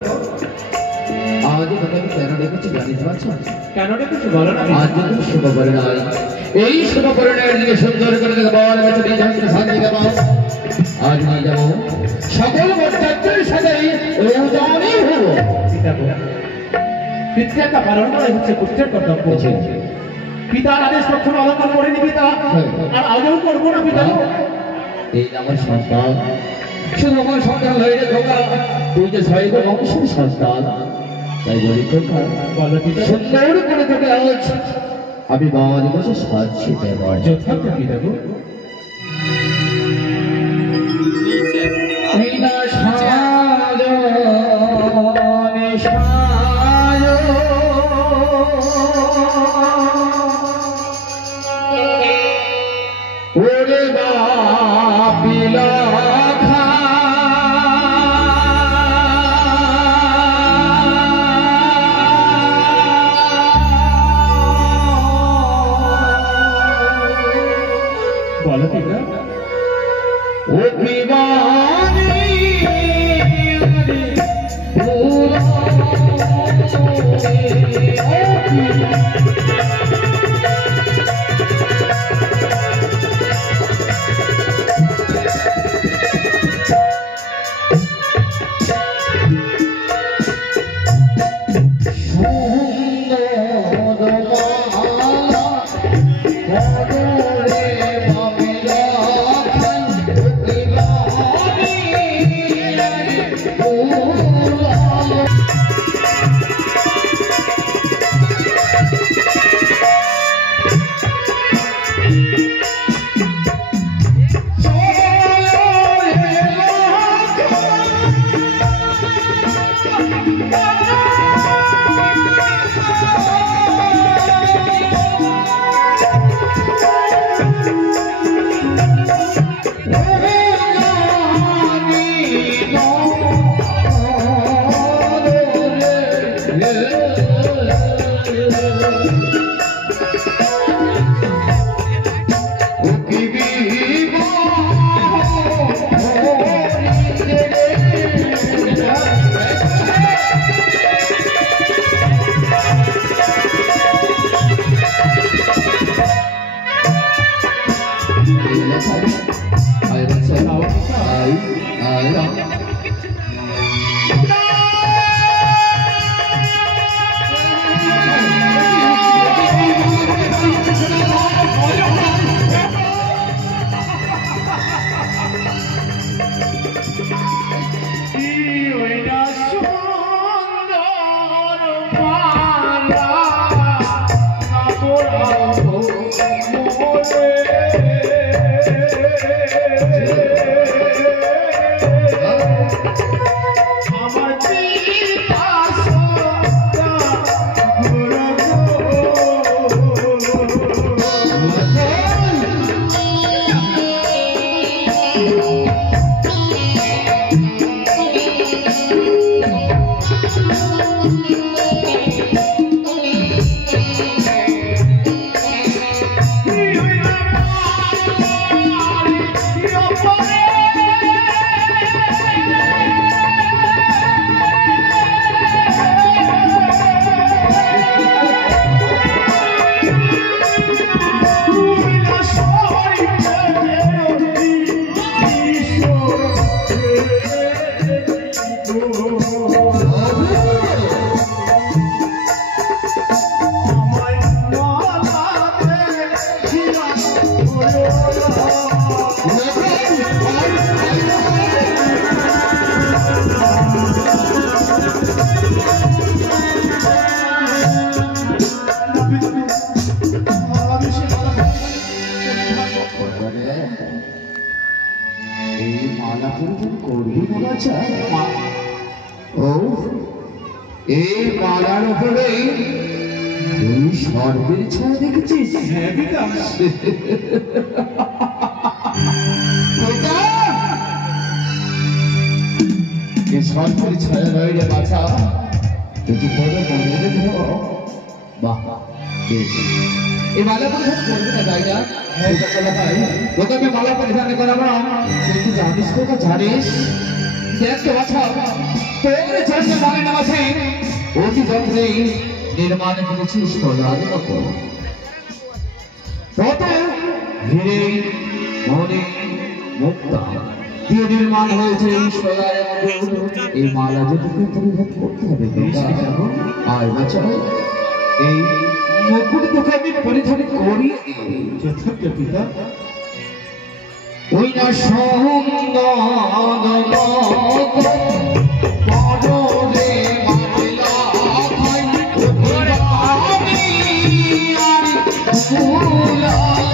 आज তোকে কেন ডেকেছি জানিস বাচ্চা? কেন ডেকেছি বলো না। আজ যদি শুভ পরিণয়, এই শুভ পরিণয়ের দিকে সুন্দর করে দেখে বল গেছে নিজ শান্তি দেব। আজ নিয়ে যাব সকল বর্তাদের সাথে রোজানি হব। পিতৃকা পালন করা হচ্ছে পুত্রের কর্তব্য। পিতার আদেশ কখনো অলঙ্কার করেনি পিতা, আর আদৌ করবো না পিতা। এই আমার সন্তান, শুধু আমার সন্তান হয়ে খোকা, তুই যে ছয় বংশের সন্তান, তাই বলি খোকা সুন্দর করে তোকে আজ আমি বাবা দিবসে সাহায্য দেব। যথার্থ পিতা গো। বলো পিতা। ও বিমানী এই মালার উপরে তুই স্বর্গের ছায়া দেখেছিস? হ্যাঁ পিতা। এই স্বর্গের ছায়া নয় রে বাছা, তুই বড় মনে রেখে। বাহ বেশ, এই মালা পরিধান করবি না তাই না? হ্যাঁ চলো ভাই, তোকে আমি মালা পরিধান করাবো। কিন্তু জানিস তো, জানিস দেখ তো বাছা, তোর জন্য মালিন মাঝে অতি যত্নে নির্মাণ করেছিস সোনার মতো। কত হিরে মনে মুক্তা দিয়ে নির্মাণ হয়েছে এই সোনার মতো। এই মালা যেটুকু পরিধান করতে হবে আর বাচ্চা এই মুকুট তোকে আমি পরিধান করিয়ে দিই পিতা। ওই না সুন্দর পদরে মালা খাই গোলামি আর ফুলারে।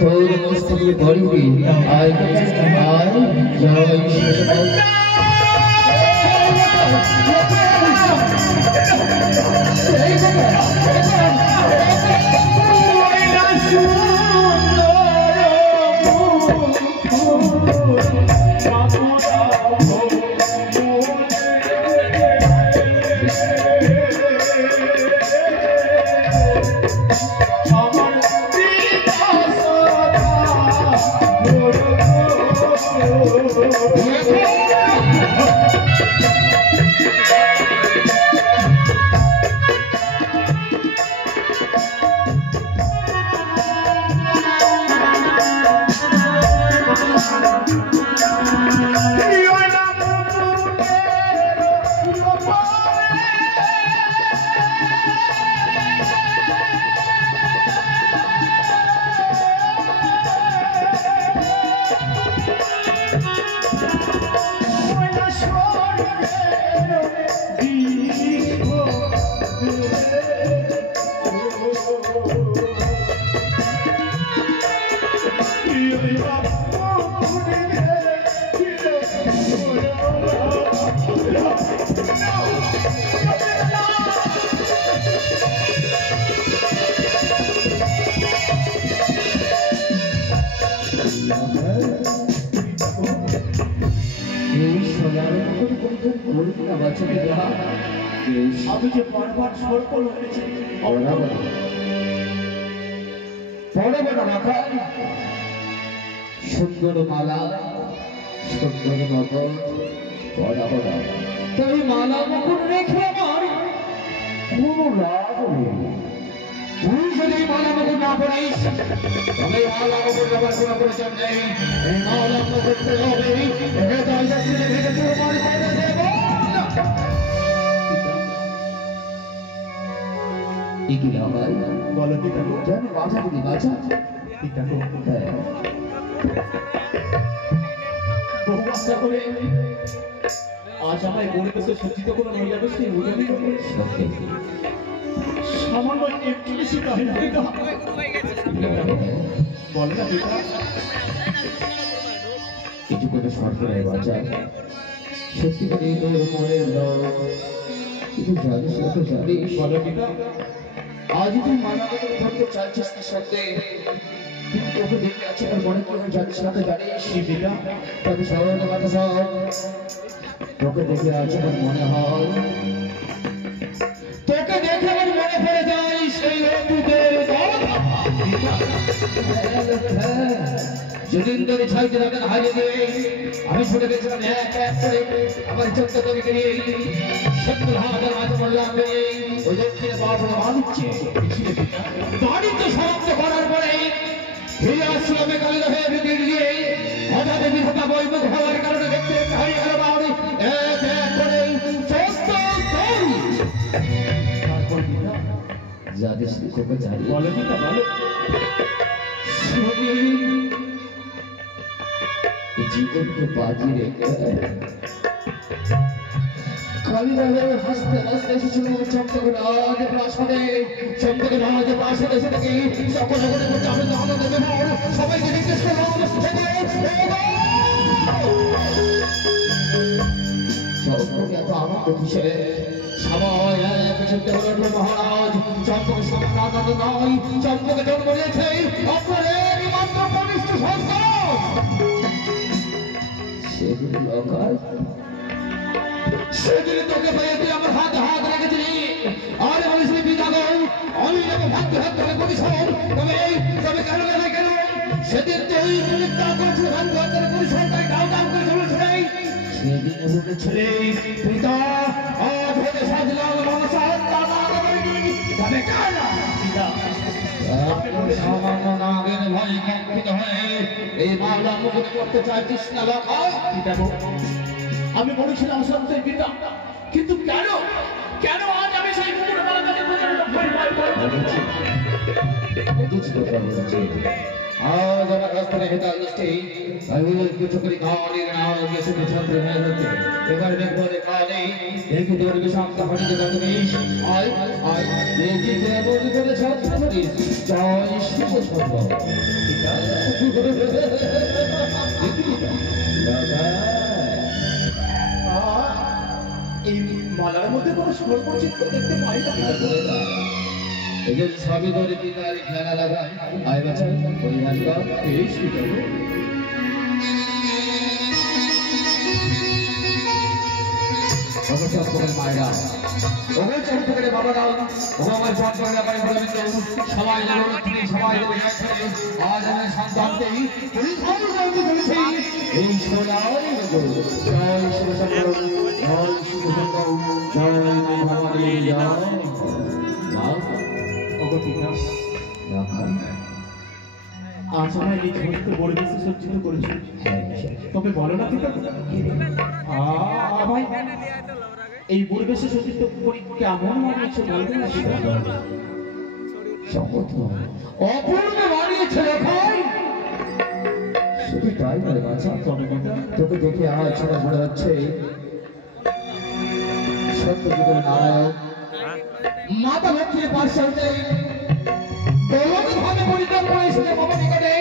তোর মস্তকে পড়িবি আয় আয় জয় আমি যে বারবার সরকল হয়েছে সুন্দর মালা সুন্দর মকর পড়া পড়া তুই মালা মকর রেখে আমার কোনো লাভ নেই। তুই যদি মালা মকর না পড়িস তবে মালা মকর যাবার কোনো প্রয়োজন নেই। এই মালা মকর করতে হবে বলো পিতা বাছা দিদি বাছা পিতা হ্যাঁ বহু আশা করে আজ আমায় বলিতেছে সজ্জিত কোনো মহিলা গোষ্ঠী উদাহরণ করে সামান্য একটু বেশি তাই না পিতা বলে না পিতা কিছু করে সরকারের বাঁচা সত্যি করে তোর মনের কিছু জানিস না তো জানিস বলো পিতা আজ তুই মানবতা ধরতে চাইছিস না সত্যি কিন্তু তোকে দেখে আছে আর মনে করে জানিস না তো জানিস পিতা তবে সাধারণত কথা সব তোকে দেখে আছে আর মনে হয় তোকে দেখে আমার মনে পড়ে যায় সেই অদ্ভুতের যেদিন ধরে ছাইতে থাকেন হারিয়ে দিয়ে আমি শুনে গেছিলাম এক এক করে আমার চোখটা তোকে নিয়ে 70,000 মাঝে বললাম ওই দক্ষিণে বাবা বাড়িচ্ছে বাড়িতে সমাপ্ত করার পরে ফিরে আসলামে কালী হয়ে দিয়ে যাদের শিক্ষক জানি বলো পিতা বলো। জীবনকে বাজি রেখে কালীবাগে হাসতে হাসতে এসেছিল চম্পকরাজ প্রাসাদে। চম্পকরাজ প্রাসাদে এসে থেকে সকলে আনন্দ সবাইকে জিজ্ঞেস করলাম চম্পক এত আনন্দ কিসে? সবাই এক চিন্তা হল মহারাজ চম্পক সমান আনন্দ নয়, চম্পকে জন্ম নিয়েছে আপনার মাত্র কনিষ্ঠ সন্তান। সেগুলি লকার সেদিন তোকে পেয়েছি আমার হাতে হাত রেখেছিলি আর আমি সেই বিধাগো আমি হাতে হাত ধরে পরিশ্রম তবে কেন না কেন সেদিন তুই পরিশ্রমটাই দাও দাও করে চলেছে। সেদিন বলেছিলে পিতা আজ হতে সাজলাম মনসার তবে কেন সামান্য নাগের ভয় কম্পিত হয়ে এই মামলা মুখে করতে চাইছিস না লকা? আমি বলেছিলাম সত্যি পিতা, কিন্তু কেন কেন আজ আমি সেই মুকুট মালাটাকে প্রচন্ড ভয় পাই? আজ আমার রাস্তায় হেতাল দৃষ্টি আমি কিছু করি কালের নাম গেছে ছাত্র হয়ে যাচ্ছে। এবার দেখবো কালে দেখি তোর বিষাক্ত পানিতে গতবেশ আয় আয় দেখি কেমন করে ছাত্র করিস জয় শুভ সম্ভব। এই মালার মধ্যে কোনো সুর পরিচিত দেখতে পাই না। এদের সবই ধরে পিতার খেলা লাগায় আয় বাচ্চা পরিধান কর এই সুযোগ চম্পকের মায়েরা ওদের চম্পকের বাবারা ও আমার চম্পকের বাড়ি বলে সবাই সবাই আজ আমি সন্তানকেই এই সোনার জয় শিবশঙ্কর জয় শিবশঙ্কর জয় মা ভবানী জয় আজ আমায় এই সমস্ত পরিবেশে সজ্জিত করেছে, তবে বলো না পিতা ভাই এই পরিবেশে সজ্জিত করি কেমন বানিয়েছে বলবে না পিতা? অপূর্ব বানিয়েছে ভাই। শুধু তাই নয় বাচ্চা, তোকে দেখে আজ আমার মনে হচ্ছে সত্যযুগের নারায়ণ মাতা লক্ষ্মীর পাশে ভাবে পরিত্যাগ করেছিল বাবা নিকটে।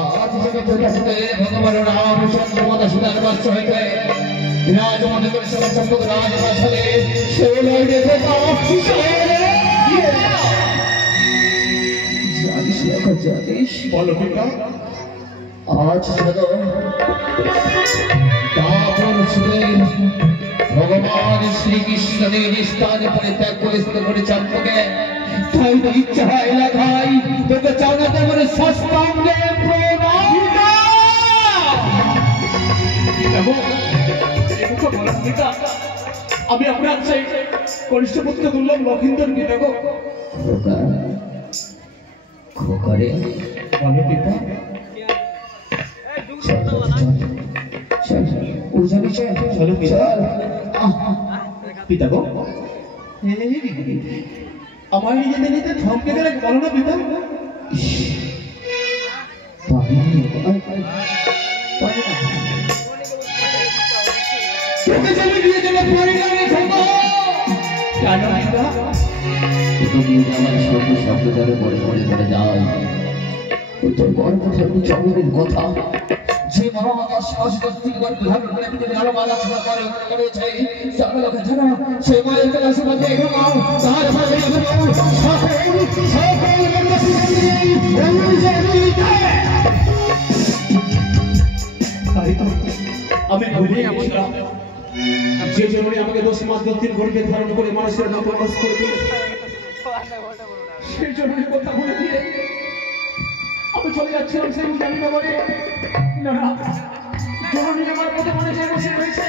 আজ ভগবান রাম চন্দ্র মাতা সীতার বাচ্চ হইতে বিরাজমান করেছিল চম্পক রাজপ্রাসাদে। জানিস এখন জানিস বলো পিতা। আজ দাপর সুরের ভগবান শ্রীকৃষ্ণের স্থানে পরিত্যাগ করে চম্পকে তাই তো ইচ্ছা হয় না ভাই তোকে জানাতে আমার সস্তাঙ্গে প্রণাম। আমি আপনার সেই কনিষ্ঠ পুত্র দুর্লভ লক্ষিন্দর পিতা গো। খোকারে বলো পিতা। চলো পিতা গো। আমার নিজেতে নিজে থমকে গেলে বলো না পিতা। কথা যে মহামাতা করেছে সেই মায়ের আশীর্বাদ আমি ভুলে গেছিলাম যে জন্যই আমাকে 10 মাস 10 দিন গর্ভে ধারণ করে মানুষের নাম প্রকাশ করে দিল, সেই জন্যই কথা বলে দিয়ে আমি চলে যাচ্ছিলাম সেই জানি না বলে না জননী আমার কথা মনে বসে রয়েছে।